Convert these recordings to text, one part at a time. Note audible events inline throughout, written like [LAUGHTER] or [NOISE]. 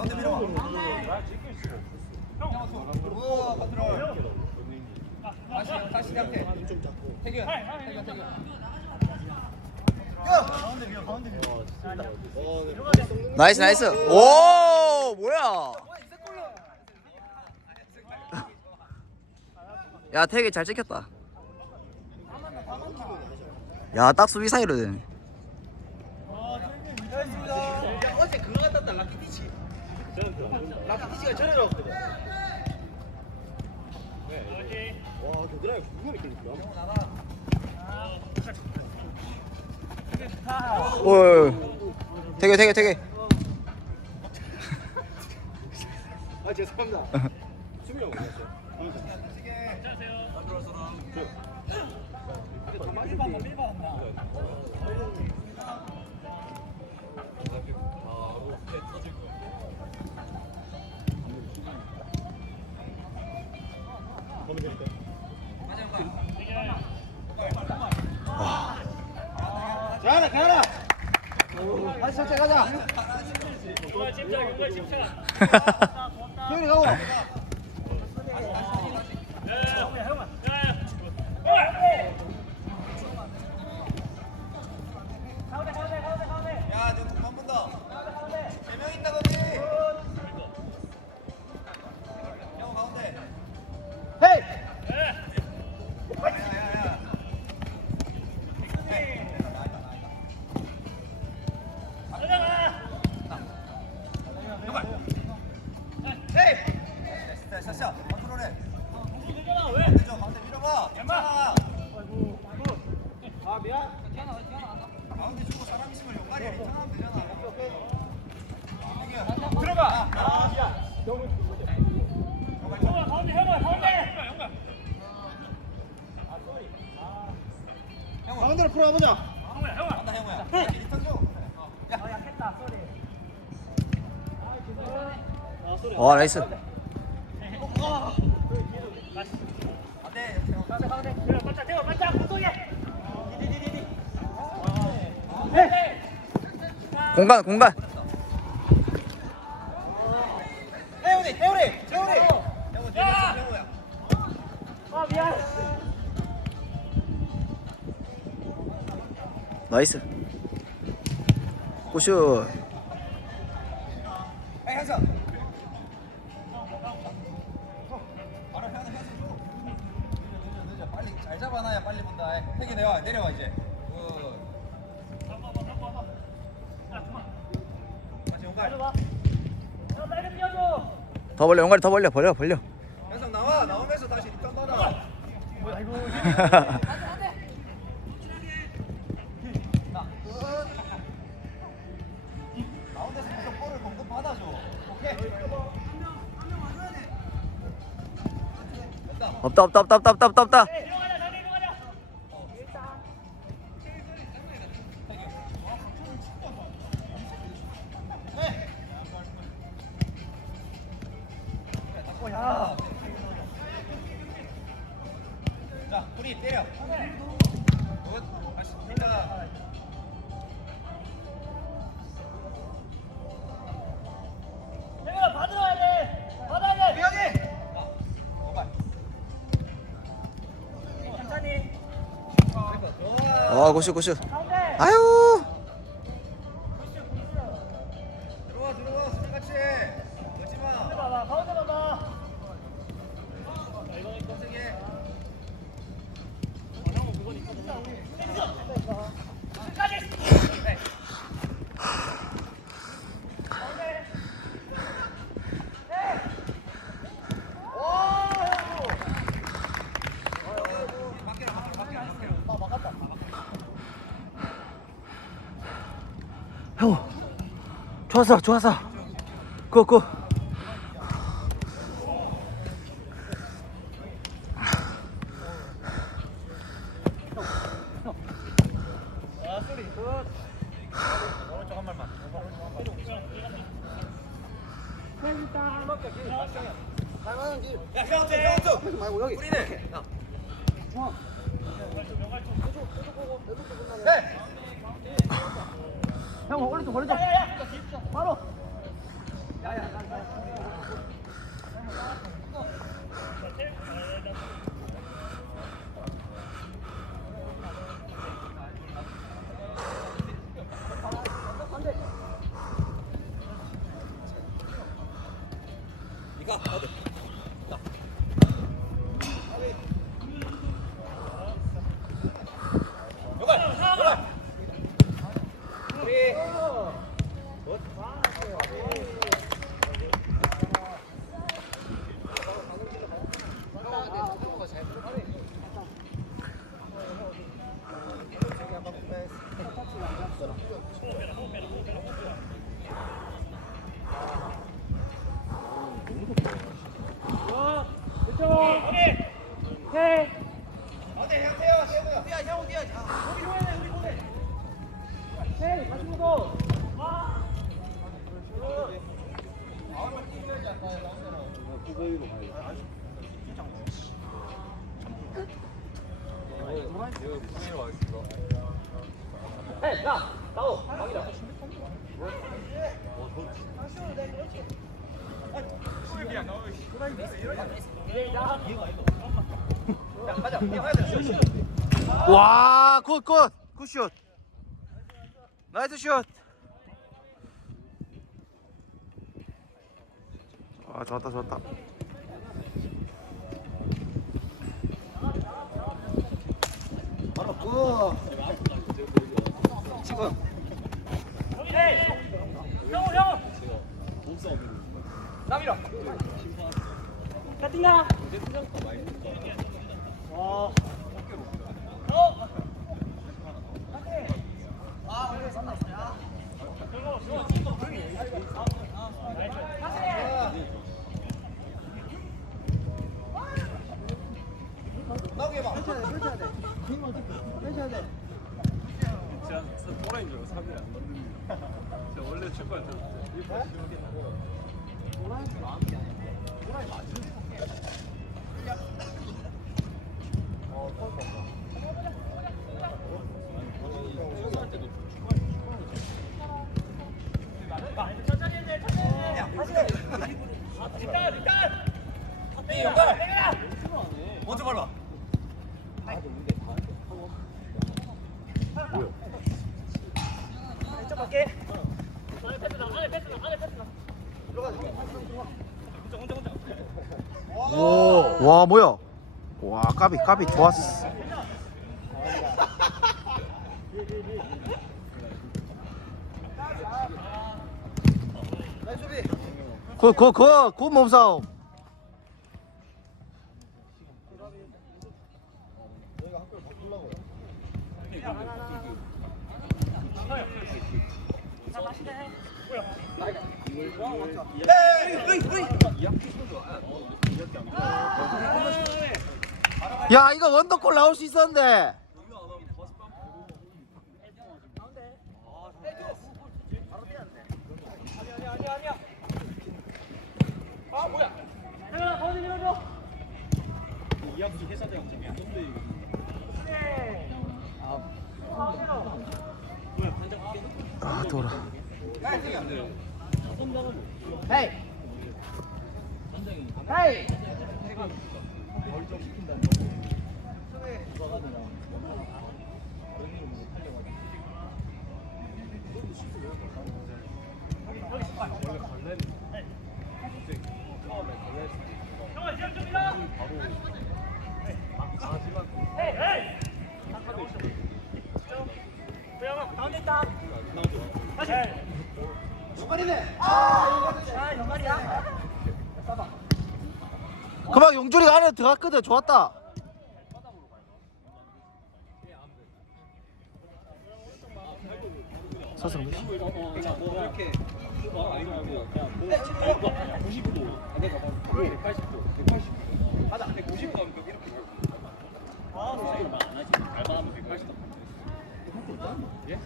가운데. 밀어봐. 우와 컨트롤. 다시 다시 작고 태균 태균 태균. 나이스 나이스 오 뭐야 야 태기 잘 찍혔다 야 딱 수비 사이로 되네 야 어제 그거 같았다 라키티치 라키티치가 전에 나왔거든. 와 겨드랑이 구멍이 뚫렸다 오 태기 태기 태기 아 죄송합니다. [LAUGHS] 수빈이 형 어디갔어요? 가라 집착 이거 집착 됐어. 컨트롤해. 가운데 줘, 가운데 밀어봐. 괜찮아. 아 미안 가운데 주고 사람 있으면 용가리 괜찮으면 되잖아. 들어가 아 미안 너무 형아 가운데 형아 가운데 가운데로 풀어보자 형아 형아 간다 형우야. 리턴 줘. 아 약했다 쏘리 와 나이스 공간 공간. 아 미안 나이스. 고슛 더 벌려 용가리 더 벌려 벌려 벌려 현석 나와 나오면서 다시 리턴 받아. 계속 볼을 공급 받아줘. 오케이. 됐다. 없다 없다 없다 없다 없다 없다 아 고슛 고슛 가운데. 아유 좋았어 좋았어. 뿌리네 야. 형 오른쪽 오른쪽 바로. 이거 우리 해 어디 형 태워 태워 뛰어 형 뛰어 해 다시 보고 해야 나오 막이다 야 가자 뛰어가야 돼 와, 굿, 굿. 굿슛. 나이스 슛. 와, 좋았다, 좋았다. 바로 고 지금 해 형우 형우 남이라 가띵나 와 어. 나오게 해봐 천천히 해 천천히 해 다시 해 리턴 리턴 이 연결 먼저 발라 왼쪽 갈게 안에 패스 나 안에 패스 나 안에 패스 나 와, 뭐야? 와, 까비, 까비 좋았어. 나이스 수비 굿, 굿, 굿, 굿 몸싸움. 야, 이거 원더골 나올 수 있었는데. 아, 돌아. 헤이 헤이 가운데 있다. 다시. 연말이네 아, 연말이야. 그만 용준이가 안에 들어갔거든. 좋았다. 서서 이렇게 봐 아니 아니 뭐 90도 내가 봐 180도 180도 맞아 190도 하면 또 이렇게 아 수익을 안 하지 알바하면 180도 예?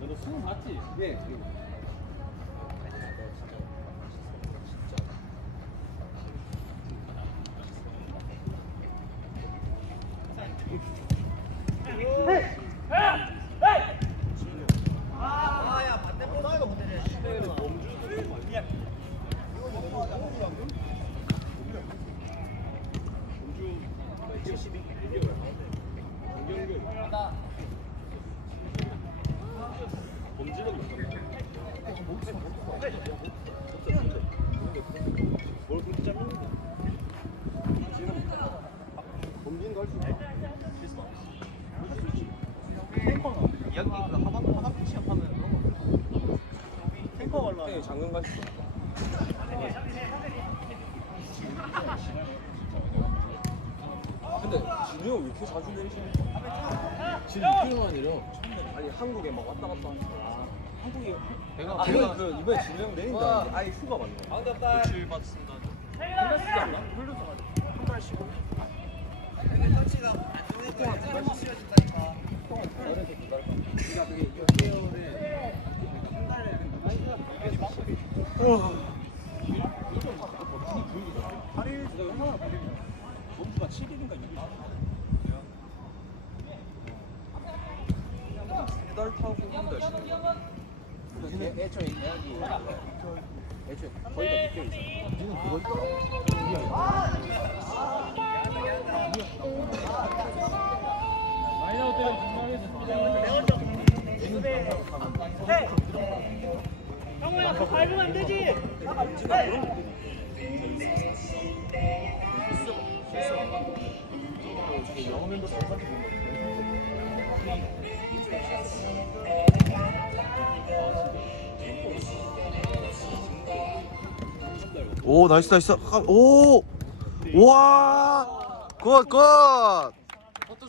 너도 수능 봤지? 예 はい。 자주 내리시는 지금 6km만 내려. 아니 한국에 막 왔다 갔다 하니까. 아, 한국에 내가 내가 그 이번에 진우 형 내린다. 했는데 아예 휴가 맞네. 가운데 없다. 며칠 받습니다. 쓰지 않나? 홀려 써가지고 한달 쉬고. 여기 터치가 안 좋으니까 잘못 쓰여진다니까. 어른 새끼 기다려. 우리가 그게 이거 케어를 한 달에 한 시간 넘게 맞춰. 8일 주다가 하나 걸리면 범주가 7일인가 6일 배달 타고 한달 쉬는 거 애초에 예약이 애초에 거의 다 늦게 있어 지금 그거 형우야 그거 밟으면 오 나이스 나이스. 아, 오 우와 굿 굿